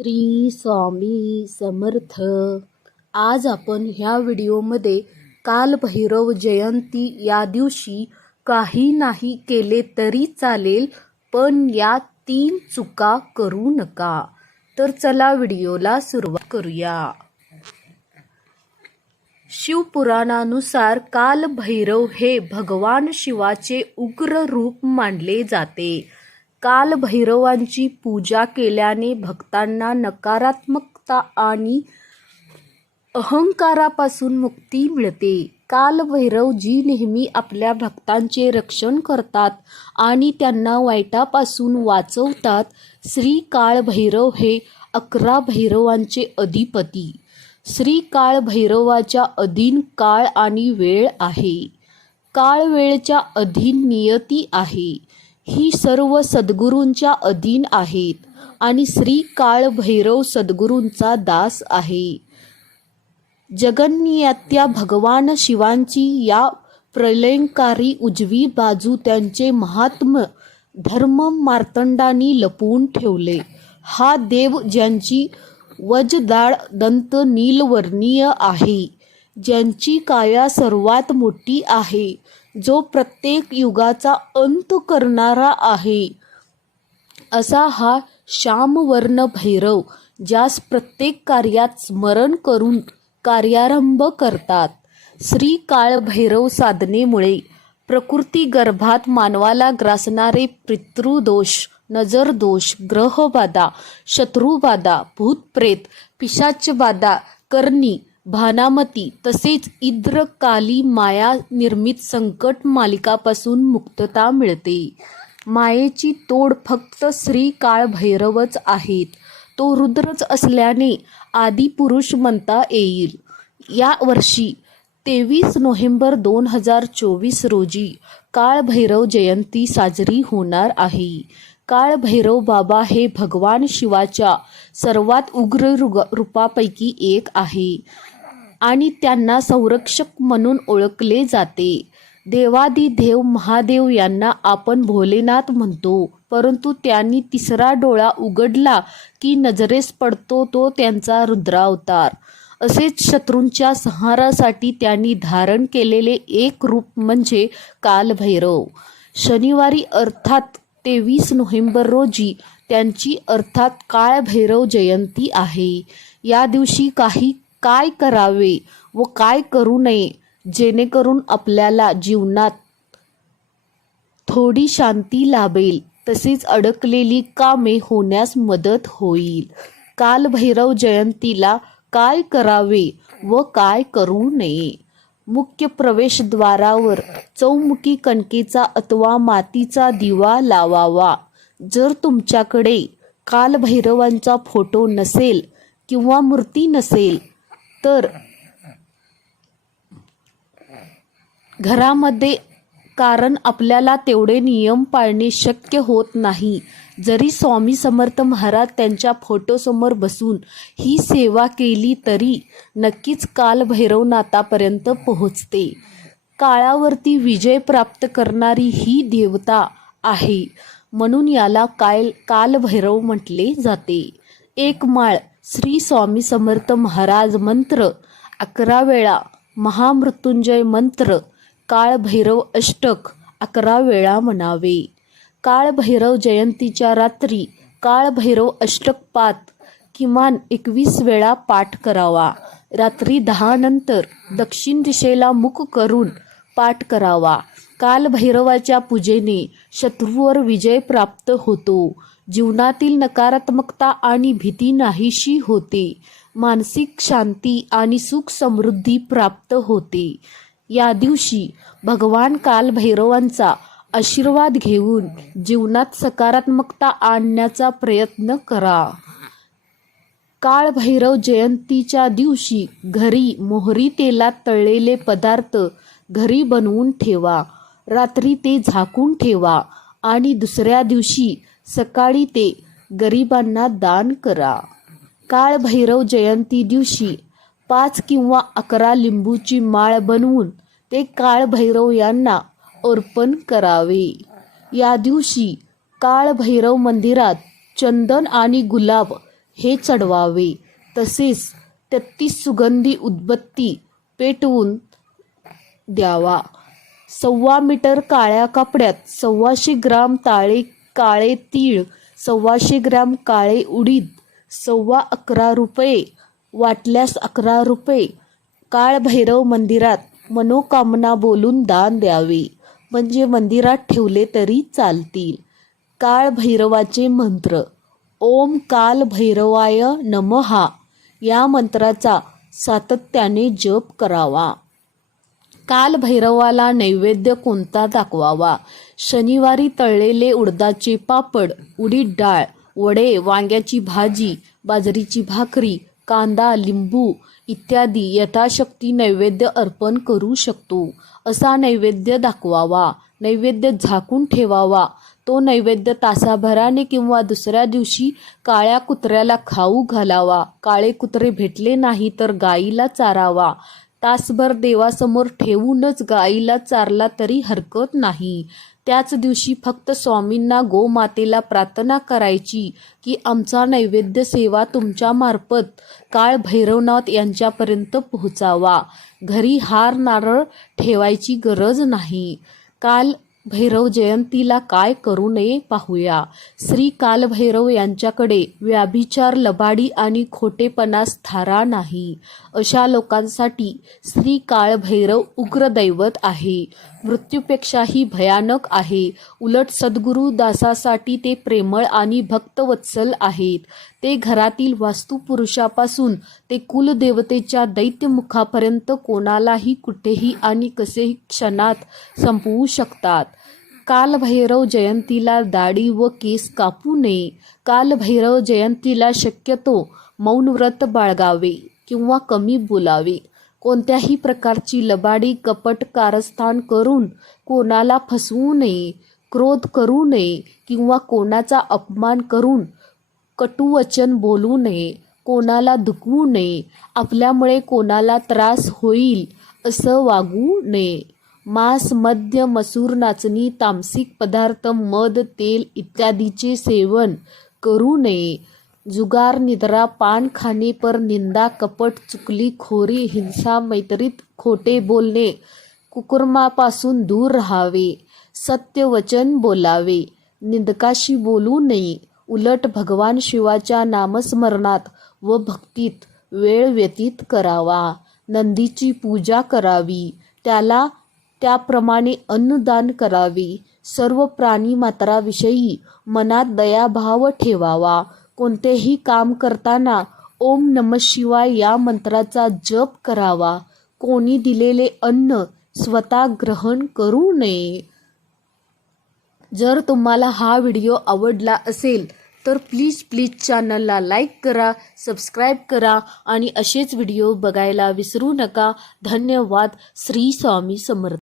श्री स्वामी समर्थ. आज आपण ह्या व्हिडिओमध्ये कालभैरव जयंती या दिवशी काही नाही केले तरी चालेल पण या तीन चुका करू नका. तर चला व्हिडिओला सुरुवात करूया. शिवपुराणानुसार कालभैरव हे भगवान शिवाचे उग्र रूप मानले जाते. कालभैरवांची पूजा केल्याने भक्तांना नकारात्मकता आणि अहंकारापासून मुक्ती मिळते. कालभैरव जी नेहमी आपल्या भक्तांचे रक्षण करतात आणि त्यांना वाईटापासून वाचवतात. श्री काळभैरव हे अकरा भैरवांचे अधिपती. श्री काळभैरवाच्या अधीन काळ आणि वेळ आहे. काळ वेळच्या अधीन नियती आहे. ही सर्व सद्गुरूंच्या अधीन आहेत आणि श्री काळ भैरव सद्गुरूंचा दास आहे. जगन्नियत्या भगवान शिवांची या प्रलयंकारी उजवी बाजू त्यांचे महात्म धर्म मार्तंडांनी लपवून ठेवले. हा देव ज्यांची वजदाळ दंत नीलवर्णीय आहे ज्यांची काया सर्वात मोठी आहे जो प्रत्येक युगाचा अंत करणारा आहे. असा हा श्यामवर्ण भैरव ज्यास प्रत्येक कार्यात स्मरण करून कार्यारंभ करतात. श्री काळभैरव साधनेमुळे प्रकृती गर्भात मानवाला ग्रासणारे पितृदोष नजरदोष ग्रहबाधा शत्रुबाधा भूतप्रेत पिशाचबाधा करणी भानामती तसेच इद्रकाली माया निर्मित संकट मालिकापासून मुक्तता मिळते. मायेची तोड फक्त श्री काळभैरवच आहेत. तो रुद्रच असल्याने आदिपुरुष म्हणता येईल. या वर्षी तेवीस नोव्हेंबर दोन हजार चोवीस रोजी काळभैरव जयंती साजरी होणार आहे. काळभैरव बाबा हे भगवान शिवाच्या सर्वात उग्र रुग रूपापैकी एक आहे. आणि त्यांना संरक्षक म्हणून ओळखले जाते. देवादिदेव महादेव यांना आपण भोलेनाथ म्हणतो. परंतु त्यांनी तिसरा डोळा उघडला की नजरेस पडतो तो त्यांचा रुद्रावतार. असेच शत्रूंच्या संहारासाठी त्यांनी धारण केलेले एक रूप म्हणजे कालभैरव. शनिवारी अर्थात तेवीस नोव्हेंबर रोजी त्यांची अर्थात काळभैरव जयंती आहे. या दिवशी काही काय करावे व काय करू नये जेणेकरून आपल्याला जीवनात थोडी शांती लाभेल. तसेच अडकलेली कामे होण्यास मदत होईल. कालभैरव जयंतीला काय करावे व काय करू नये? मुख्य प्रवेशद्वारावर चौमुखी कणकेचा अथवा मातीचा दिवा लावावा. जर तुमच्याकडे कालभैरवांचा फोटो नसेल किंवा मूर्ती नसेल तर घरामध्ये कारण आपल्याला तेवढे नियम पाळणे शक्य होत नाही. जरी स्वामी समर्थ महाराज त्यांच्या फोटोसमोर बसून ही सेवा केली तरी नक्कीच काल भैरवनाथापर्यंत पोहोचते. काळावरती विजय प्राप्त करणारी ही देवता आहे. म्हणून याला काल कालभैरव म्हटले जाते. एक माळ श्री स्वामी समर्थ महाराज मंत्र अकरा वेळा महामृत्युंजय मंत्र काळभैरव अष्टक अकरा वेळा म्हणावे. काळभैरव जयंतीच्या रात्री काळभैरव अष्टक पात किमान एकवीस वेळा पाठ करावा. रात्री दहा नंतर दक्षिण दिशेला मुख करून पाठ करावा. कालभैरवाच्या पूजेने शत्रूवर विजय प्राप्त होतो. जीवनातील नकारात्मकता आणि भीती नाहीशी होते. मानसिक शांती आणि सुख समृद्धी प्राप्त होते. या दिवशी भगवान कालभैरवांचा आशीर्वाद घेऊन जीवनात सकारात्मकता आणण्याचा प्रयत्न करा. काळभैरव जयंतीच्या दिवशी घरी मोहरी तेलात तळलेले पदार्थ घरी बनवून ठेवा. रात्री ते झाकून ठेवा आणि दुसऱ्या दिवशी सकाळी ते गरिबांना दान करा. काळभैरव जयंती दिवशी पाच किंवा अकरा लिंबूची माळ बनवून ते काळभैरव यांना अर्पण करावे. या दिवशी काळभैरव मंदिरात चंदन आणि गुलाब हे चढवावे. तसेच तेहतीस सुगंधी उदबत्ती पेटवून द्यावा. सव्वा मीटर काळ्या कपड्यात सव्वाशे ग्राम ताळे काळे तीळ सव्वाशे ग्राम काळे उडीद सव्वा अकरा रुपये वाटल्यास अकरा रुपये. काळभैरव मंदिरात मनोकामना बोलून दान द्यावे. म्हणजे मंदिरात ठेवले तरी चालतील. काळभैरवाचे मंत्र ओम काल भैरवाय नमहा या मंत्राचा सातत्याने जप करावा. काल भैरवाला नैवेद्य कोणता दाखवावा? शनिवारी तळलेले उडदाचे पापड उडीद डाळ वडे वांग्याची भाजी बाजरीची भाकरी कांदा लिंबू इत्यादी यथाशक्ती नैवेद्य अर्पण करू शकतो. असा नैवेद्य दाखवावा. नैवेद्य झाकून ठेवावा. तो नैवेद्य तासाभराने किंवा दुसऱ्या दिवशी काळ्या कुत्र्याला खाऊ घालावा. काळे कुत्रे भेटले नाही तर गाईला चारावा. तासभर देवासमोर ठेवूनच गाईला चारला तरी हरकत नाही. त्याच दिवशी फक्त स्वामींना गोमातेला प्रार्थना करायची की आमचा नैवेद्य सेवा तुमच्या मार्फत काळ भैरवनाथ यांच्यापर्यंत पोहोचावा. घरी हार नारळ ठेवायची गरज नाही. काल भैरव जयंतीला काय करू नये पाहूया. श्री कालभैरव यांच्याकडे व्याभिचार लबाडी आणि खोटेपणास थारा नाही. अशा लोकांसाठी श्री काळभैरव उग्र दैवत आहे. मृत्यूपेक्षाही भयानक आहे. उलट सद्गुरू दासासाठी ते प्रेमळ आणि भक्तवत्सल आहेत. ते घरातील वास्तुपुरुषापासून ते कुलदेवतेच्या दैत्यमुखापर्यंत कोणालाही कुठेही आणि कसेही क्षणात संपवू शकतात. कालभैरव जयंतीला दाढी व केस कापू नये. कालभैरव जयंतीला शक्यतो मौन व्रत बाळगावे किंवा कमी बोलावे. कोणत्याही प्रकारची लबाडी कपट कारस्थान करून कोणाला फसवू नये क्रोध करू नये किंवा कोणाचा अपमान करून कटुवचन बोलू नये कोणाला दुखवू नये आपल्यामुळे कोणाला त्रास होईल असं वागू नये. मांस मद्य मसूर नाचणी तामसिक पदार्थ मध तेल इत्यादीचे सेवन करू नये. जुगार निद्रा पान खाणे पर निंदा कपट चुकली खोरी हिंसा मैत्रीत खोटे बोलणे कुकुर्मापासून दूर राहावे सत्य वचन बोलावे निंदकाशी बोलू नये उलट भगवान शिवाच्या नामस्मरणात व भक्तीत वेळ व्यतीत करावा नंदीची पूजा करावी त्याला त्याप्रमाणे अन्नदान करावे सर्व प्राणी मात्राविषयी मनात दयाभाव ठेवावा कोणतेही काम करताना ओम नम शिवाय या मंत्राचा जप करावा. कोणी दिलेले अन्न स्वतः ग्रहण करू नये. जर तुम्हाला हा व्हिडिओ आवडला असेल तर प्लीज प्लीज चॅनलला लाईक करा सबस्क्राईब करा आणि असेच व्हिडिओ बघायला विसरू नका. धन्यवाद. श्री स्वामी समर्थ